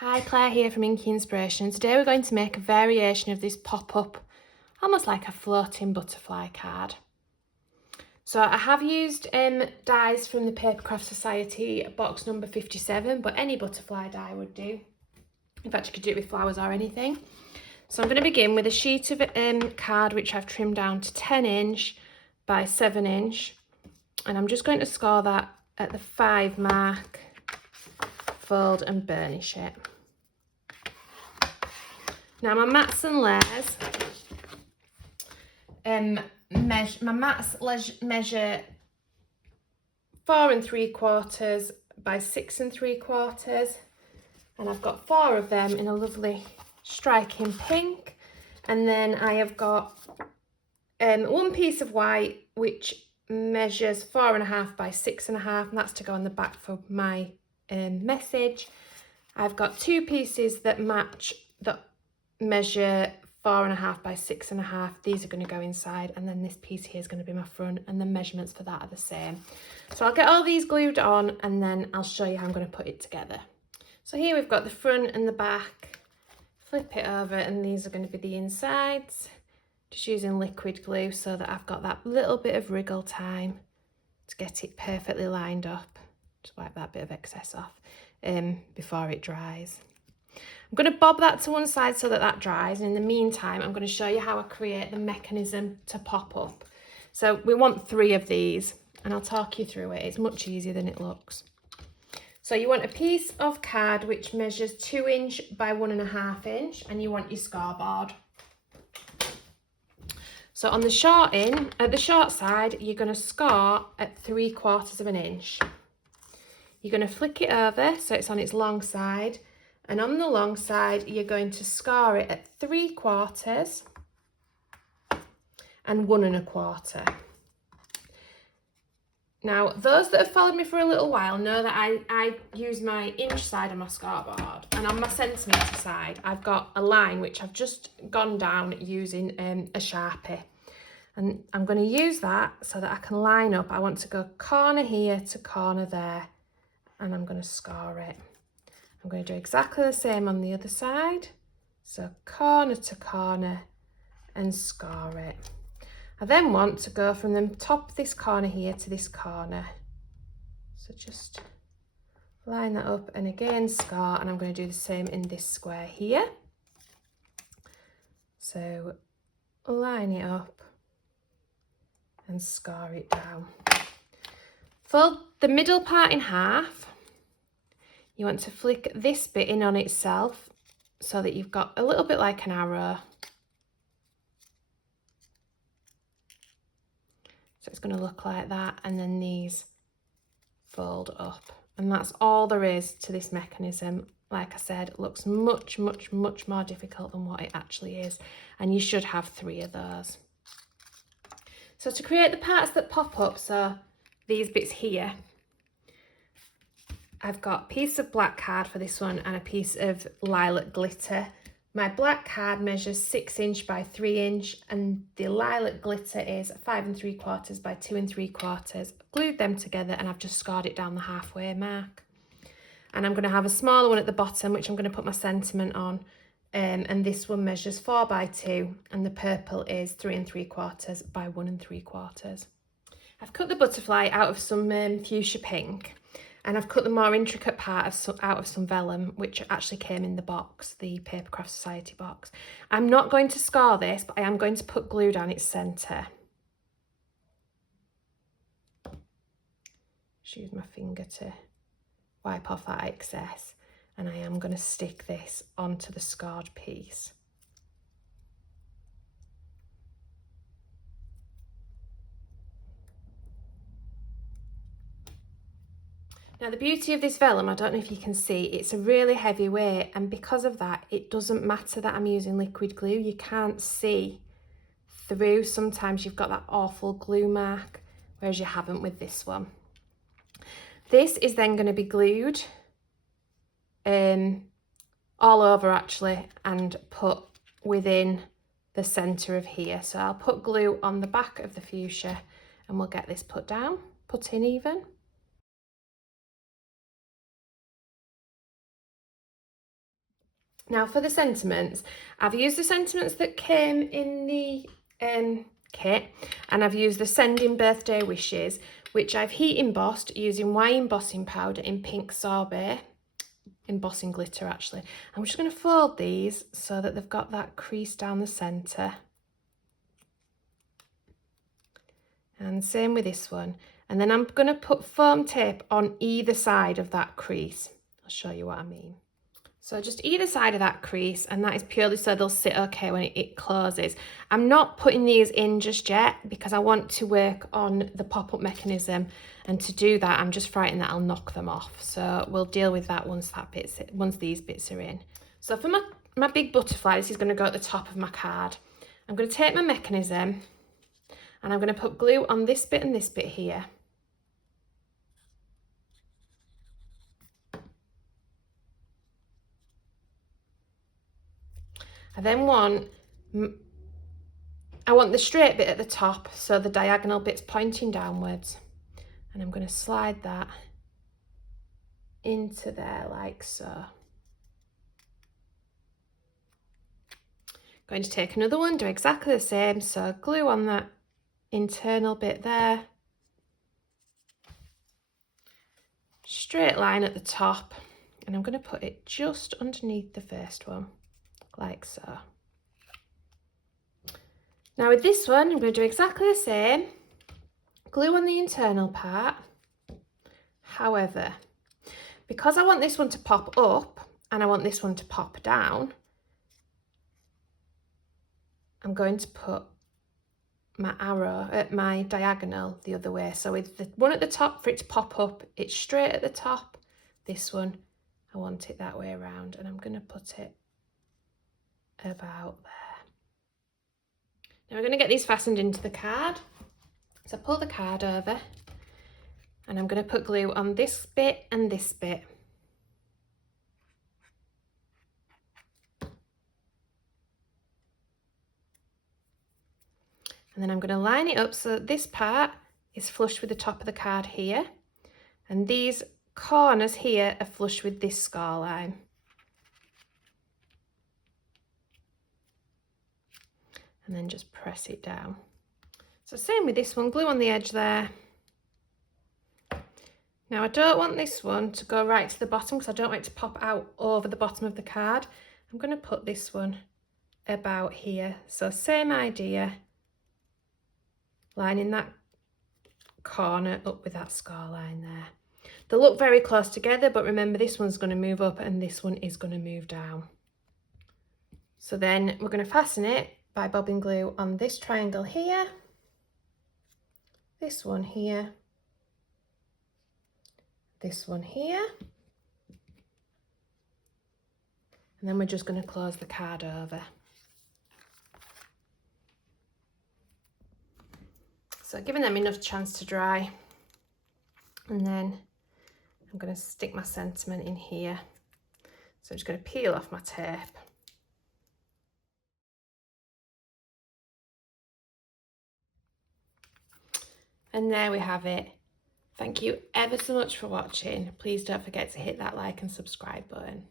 Hi, Claire here from Inky Inspiration, and today we're going to make a variation of this pop-up, almost like a floating butterfly card. So I have used dies from the Papercraft Society Box number 57, but any butterfly die would do. In fact, you could do it with flowers or anything. So I'm going to begin with a sheet of card which I've trimmed down to 10 inch by 7 inch, and I'm just going to score that at the 5 mark, fold and burnish it. Now my mats and layers, measure 4 3/4 by 6 3/4, and I've got 4 of them in a lovely striking pink, and then I have got one piece of white which measures 4 1/2 by 6 1/2, and that's to go on the back for my message. I've got 2 pieces that match, that measure 4 1/2 by 6 1/2. These are going to go inside, and then this piece here is going to be my front, and the measurements for that are the same. So I'll get all these glued on, and then I'll show you how I'm going to put it together. So here we've got the front and the back. Flip it over, and these are going to be the insides. Just using liquid glue so that I've got that little bit of wriggle time to get it perfectly lined up. Just wipe that bit of excess off before it dries. I'm going to bob that to one side so that that dries, and in the meantime I'm going to show you how I create the mechanism to pop up. So we want 3 of these, and I'll talk you through it. It's much easier than it looks. So you want a piece of card which measures 2 inch by 1 1/2 inch, and you want your scoreboard. So on the at the short side, you're going to score at 3/4 inch. You're going to flick it over so it's on its long side, and on the long side you're going to score it at 3/4 and 1 1/4. Now, those that have followed me for a little while know that I use my inch side on my scoreboard, and on my centimetre side I've got a line which I've just gone down using a Sharpie, and I'm going to use that so that I can line up. I want to go corner here to corner there, and I'm going to score it. I'm going to do exactly the same on the other side, so corner to corner and score it. I then want to go from the top of this corner here to this corner, so just line that up and again score, and I'm going to do the same in this square here. So line it up and score it down. Fold the middle part in half. You want to flick this bit in on itself so that you've got a little bit like an arrow. So it's going to look like that, and then these fold up. And that's all there is to this mechanism. Like I said, it looks much, much, much more difficult than what it actually is. And you should have 3 of those. So to create the parts that pop up, so these bits here, I've got a piece of black card for this one and a piece of lilac glitter. My black card measures 6 inch by 3 inch, and the lilac glitter is 5 3/4 by 2 3/4. Glued them together, and I've just scored it down the halfway mark. And I'm going to have a smaller one at the bottom which I'm going to put my sentiment on, and this one measures 4 by 2, and the purple is 3 3/4 by 1 3/4. I've cut the butterfly out of some fuchsia pink, and I've cut the more intricate part out of some vellum, which actually came in the box, the Papercraft Society box. I'm not going to score this, but I am going to put glue down its centre. Just use my finger to wipe off that excess, and I am going to stick this onto the scored piece. Now the beauty of this vellum, I don't know if you can see, it's a really heavy weight, and because of that it doesn't matter that I'm using liquid glue. You can't see through. Sometimes you've got that awful glue mark, whereas you haven't with this one. This is then going to be glued all over actually, and put within the centre of here. So I'll put glue on the back of the fuchsia, and we'll get this put in even. Now for the sentiments, I've used the sentiments that came in the kit, and I've used the sending birthday wishes, which I've heat embossed using Y embossing powder in pink sorbet, embossing glitter actually. I'm just going to fold these so that they've got that crease down the centre. And same with this one. And then I'm going to put foam tape on either side of that crease. I'll show you what I mean. So just either side of that crease, and that is purely so they'll sit okay when it closes. I'm not putting these in just yet because I want to work on the pop-up mechanism, and to do that I'm just frightened that I'll knock them off. So we'll deal with that once these bits are in. So for my big butterfly, this is going to go at the top of my card. I'm going to take my mechanism and I'm going to put glue on this bit and this bit here. I then want the straight bit at the top, so the diagonal bit's pointing downwards, and I'm going to slide that into there like so. Going to take another one, do exactly the same, so glue on that internal bit there, straight line at the top, and I'm going to put it just underneath the first one like so. Now with this one, I'm going to do exactly the same, glue on the internal part. However, because I want this one to pop up and I want this one to pop down, I'm going to put my arrow at my diagonal the other way. So with the one at the top, for it to pop up, it's straight at the top. This one, I want it that way around, and I'm going to put it about there. Now we're going to get these fastened into the card. So pull the card over, and I'm going to put glue on this bit and this bit. And then I'm going to line it up so that this part is flush with the top of the card here, and these corners here are flush with this score line. And then just press it down. So same with this one, glue on the edge there. Now I don't want this one to go right to the bottom because I don't want it to pop out over the bottom of the card. I'm going to put this one about here. So same idea, lining that corner up with that score line there. They look very close together, but remember this one's going to move up and this one is going to move down. So then we're going to fasten it by bobbing glue on this triangle here, this one here, this one here, and then we're just going to close the card over. So giving them enough chance to dry, and then I'm going to stick my sentiment in here. So I'm just going to peel off my tape. And there we have it. Thank you ever so much for watching. Please don't forget to hit that like and subscribe button.